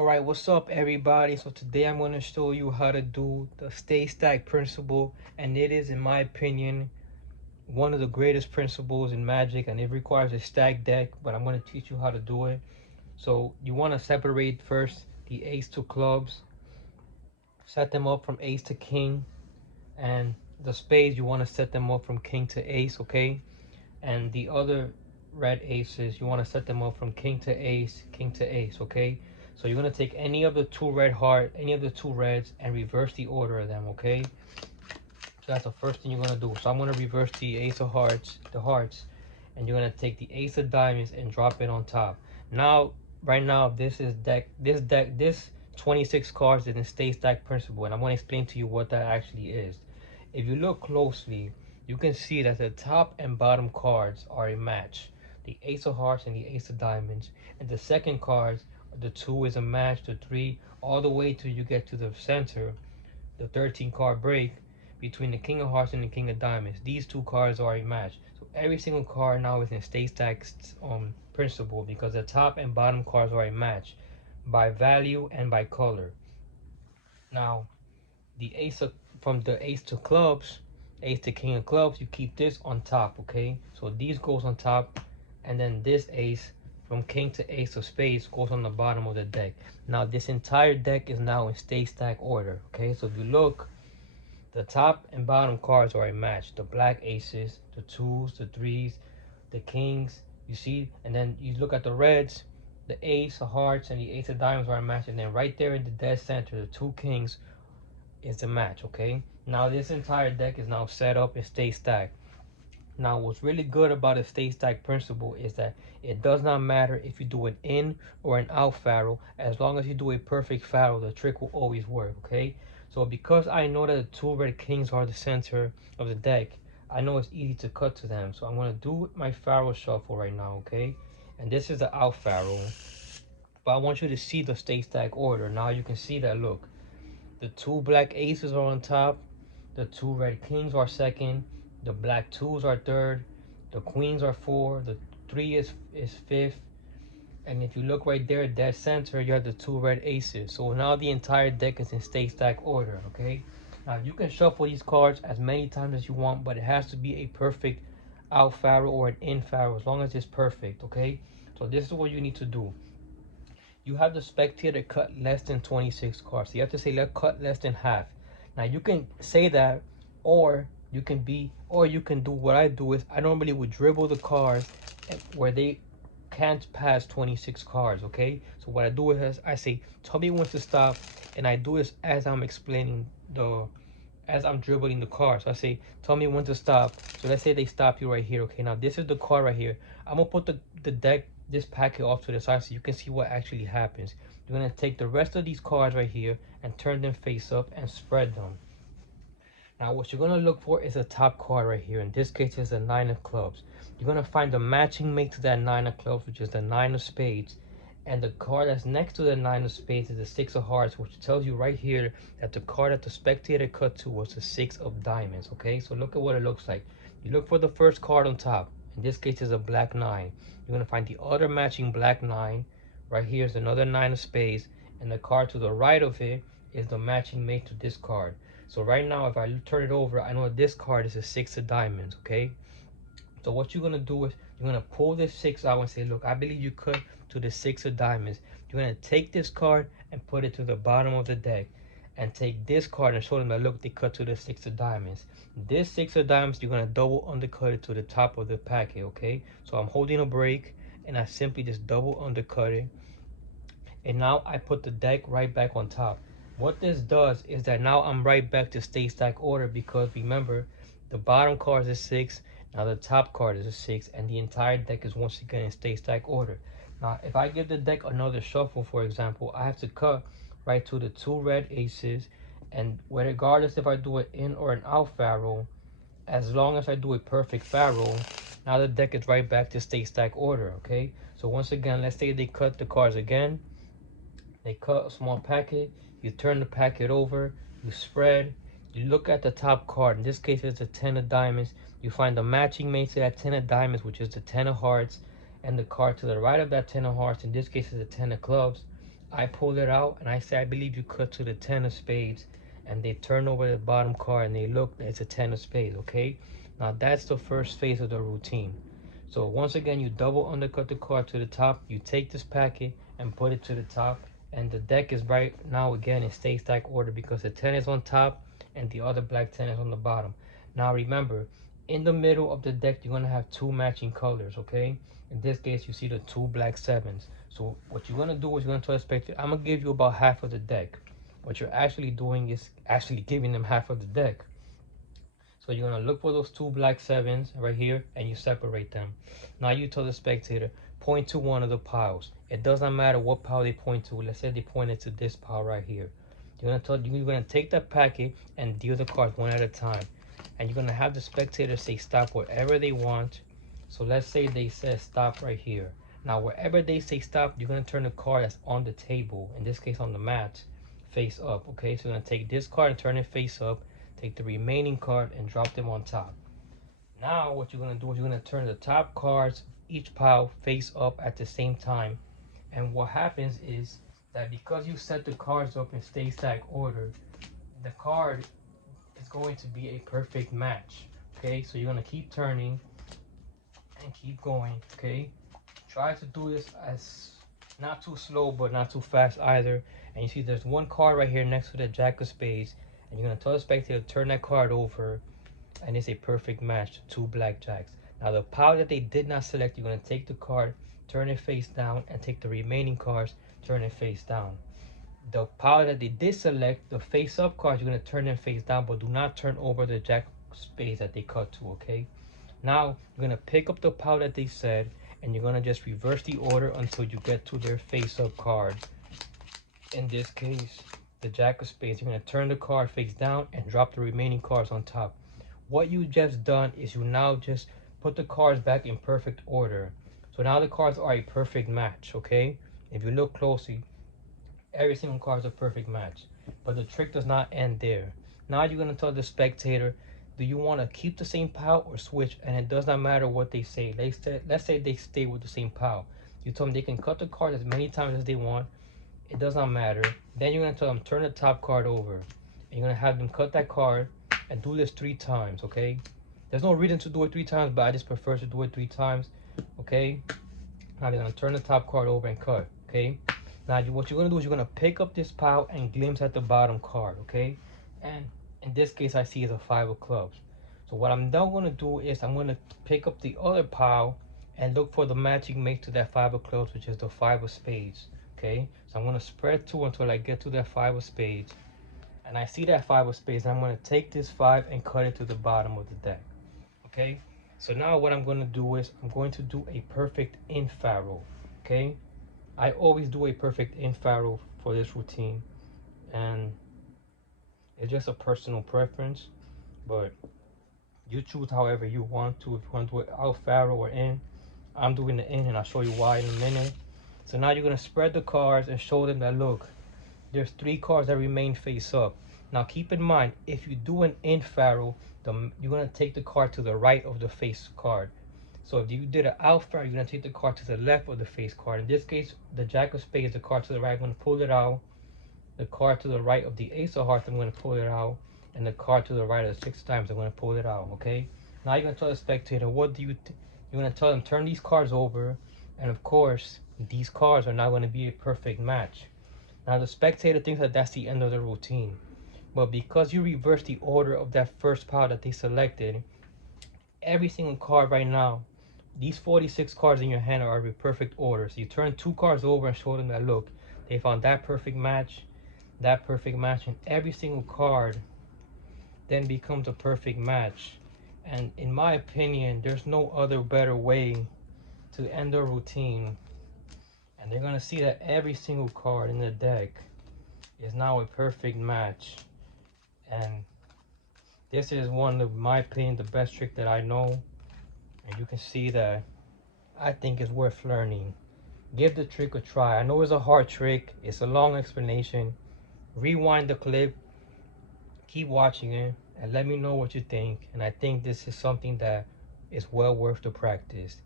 All right, what's up, everybody? So today I'm going to show you how to do the stay stack principle, and it is, in my opinion, one of the greatest principles in Magic, and it requires a stack deck, but I'm going to teach you how to do it. So you want to separate first the ace to clubs, set them up from ace to king, and the spades you want to set them up from king to ace, okay? And the other red aces, you want to set them up from king to ace, okay? So you're going to take any of the two red heart, any of the two reds, and reverse the order of them, okay? So that's the first thing you're going to do. So I'm going to reverse the ace of hearts, the hearts, and you're going to take the ace of diamonds and drop it on top. Now, right now, this 26 cards is in stay stack principle, and I'm going to explain to you what that actually is. If you look closely, you can see that the top and bottom cards are a match. The ace of hearts and the ace of diamonds. And the second cards, the 2 is a match, the 3, all the way till you get to the center, the 13 card break between the king of hearts and the king of diamonds. These two cards are a match. So every single card now is in stay stack principle, because the top and bottom cards are a match by value and by color. Now, the ace of, from the ace to clubs, ace to king of clubs, you keep this on top, okay? So these goes on top, and then this ace from king to ace of spades goes on the bottom of the deck. Now this entire deck is now in stay stack order, okay? So if you look, the top and bottom cards are a match. The black aces, the twos, the threes, the kings, you see, and then you look at the reds, the ace of hearts and the ace of diamonds are a match, and then right there in the dead center, the two kings is the match, okay? Now this entire deck is now set up and stay stacked. Now what's really good about a stay stack principle is that it does not matter if you do an in or an out pharaoh. As long as you do a perfect pharaoh, the trick will always work, okay? So because I know that the two red kings are the center of the deck, I know it's easy to cut to them. So I'm going to do my pharaoh shuffle right now, okay? And this is the out pharaoh, but I want you to see the stay stack order. Now you can see that, look, the two black aces are on top, the two red kings are second, the black twos are third, the queens are four, the three is fifth, and if you look right there, dead center, you have the two red aces. So now the entire deck is in stay stack order, okay? Now you can shuffle these cards as many times as you want, but it has to be a perfect out pharaoh or an in pharaoh, as long as it's perfect, okay? So this is what you need to do. You have the spectator cut less than 26 cards. So you have to say, let's cut less than half. Now you can say that, or you can do what I do is I normally would dribble the cards where they can't pass 26 cards, okay? So what I do is I say, tell me when to stop, and I do this as I'm explaining as I'm dribbling the cards. So I say, tell me when to stop. So let's say they stop you right here. Okay, now this is the card right here. I'm gonna put the deck, this packet off to the side so you can see what actually happens. You're gonna take the rest of these cards right here and turn them face up and spread them. Now what you're gonna look for is a top card right here. In this case, it's a nine of clubs. You're gonna find the matching mate to that nine of clubs, which is the nine of spades. And the card that's next to the nine of spades is the six of hearts, which tells you right here that the card that the spectator cut to was the six of diamonds. Okay, so look at what it looks like. You look for the first card on top. In this case, is a black nine. You're gonna find the other matching black nine. Right here is another nine of spades, and the card to the right of it is the matching mate to this card. So right now, if I turn it over, I know this card is a six of diamonds, okay? So what you're gonna do is you're gonna pull this six out and say, look, I believe you cut to the six of diamonds. You're gonna take this card and put it to the bottom of the deck, and take this card and show them that, look, they cut to the six of diamonds. This six of diamonds, you're gonna double undercut it to the top of the packet, okay? So I'm holding a break, and I simply just double undercut it, and now I put the deck right back on top. What this does is that now I'm right back to stay stack order, because remember, the bottom card is a six, now the top card is a six, and the entire deck is once again in stay stack order. Now if I give the deck another shuffle, for example, I have to cut right to the two red aces, and regardless if I do it in or an out pharaoh, as long as I do a perfect pharaoh, now the deck is right back to stay stack order, okay? So once again, let's say they cut the cards again. They cut a small packet, you turn the packet over, you spread, you look at the top card. In this case, it's a 10 of diamonds. You find the matching mate to that 10 of diamonds, which is the 10 of hearts, and the card to the right of that 10 of hearts, in this case, is a 10 of clubs. I pulled it out and I said, I believe you cut to the 10 of spades, and they turn over the bottom card and they look, it's a 10 of spades, okay? Now that's the first phase of the routine. So once again, you double undercut the card to the top, you take this packet and put it to the top, and the deck is right now again in stay stack order because the 10 is on top and the other black 10 is on the bottom. Now remember, in the middle of the deck, you're gonna have two matching colors, okay? In this case, you see the two black sevens. So what you're gonna do is you're gonna tell the spectator, I'm gonna give you about half of the deck. What you're actually doing is actually giving them half of the deck. So you're gonna look for those two black sevens right here and you separate them. Now you tell the spectator, point to one of the piles. It doesn't matter what pile they point to. Let's say they pointed to this pile right here. You're gonna take that packet and deal the cards one at a time. And you're gonna have the spectator say stop wherever they want. So let's say they said stop right here. Now wherever they say stop, you're gonna turn the card that's on the table, in this case on the mat, face up. Okay, so you're gonna take this card and turn it face up. Take the remaining card and drop them on top. Now what you're going to do is you're going to turn the top cards, each pile face up at the same time. And what happens is that because you set the cards up in stay stack order, the card is going to be a perfect match. Okay, so you're going to keep turning and keep going. Okay, try to do this as not too slow but not too fast either. And you see there's one card right here next to the jack of spades, and you're going to tell the spectator to turn that card over, and it's a perfect match, two black jacks. Now the pile that they did not select, you're going to take the card, turn it face down, and take the remaining cards, turn it face down. The pile that they did select, the face up cards, you're going to turn them face down, but do not turn over the jack of spades that they cut to, okay? Now you're going to pick up the pile that they said, and you're going to just reverse the order until you get to their face up card. In this case, the jack of spades. You're going to turn the card face down and drop the remaining cards on top. What you just done is you now just put the cards back in perfect order. So now the cards are a perfect match, okay? If you look closely, every single card is a perfect match. But the trick does not end there. Now you're going to tell the spectator, do you want to keep the same pile or switch? And it does not matter what they say. Let's say they stay with the same pile. You tell them they can cut the card as many times as they want. It does not matter. Then you're going to tell them turn the top card over. And you're going to have them cut that card and do this 3 times, okay? There's no reason to do it 3 times, but I just prefer to do it 3 times, okay? Now they're going to turn the top card over and cut, okay? Now what you're going to do is you're going to pick up this pile and glimpse at the bottom card, okay? And in this case, I see it's a 5 of clubs. So what I'm now going to do is I'm going to pick up the other pile and look for the matching mate to that 5 of clubs, which is the 5 of spades, okay? So I'm going to spread 2 until I get to that 5 of spades. And I see that 5 of spades, and I'm going to take this 5 and cut it to the bottom of the deck, okay? So now what I'm going to do is I'm going to do a perfect in faro, okay? I always do a perfect in faro for this routine, and it's just a personal preference, but you choose however you want to. If you want to do it out faro or in, I'm doing the in, and I'll show you why in a minute. So now you're going to spread the cards and show them that, look, there's 3 cards that remain face up. Now keep in mind, if you do an in faro, you're going to take the card to the right of the face card. So if you did an out faro, you're going to take the card to the left of the face card. In this case, the jack of spades, the card to the right, I'm going to pull it out. The card to the right of the ace of hearts, I'm going to pull it out. And the card to the right of the 6 times, I'm going to pull it out, okay? Now you're going to tell the spectator, what do you you're going to tell them, turn these cards over. And of course, these cards are now going to be a perfect match. Now the spectator thinks that that's the end of the routine, but because you reverse the order of that first pile that they selected, every single card right now, these 46 cards in your hand are in perfect order. So you turn 2 cards over and show them that, look, they found that perfect match, and every single card then becomes a perfect match. And in my opinion, there's no other better way to end a routine. And they're gonna see that every single card in the deck is now a perfect match. And this is one of my opinion, the best trick that I know. And you can see that I think it's worth learning. Give the trick a try. I know it's a hard trick. It's a long explanation. Rewind the clip. Keep watching it. And let me know what you think. And I think this is something that is well worth the practice.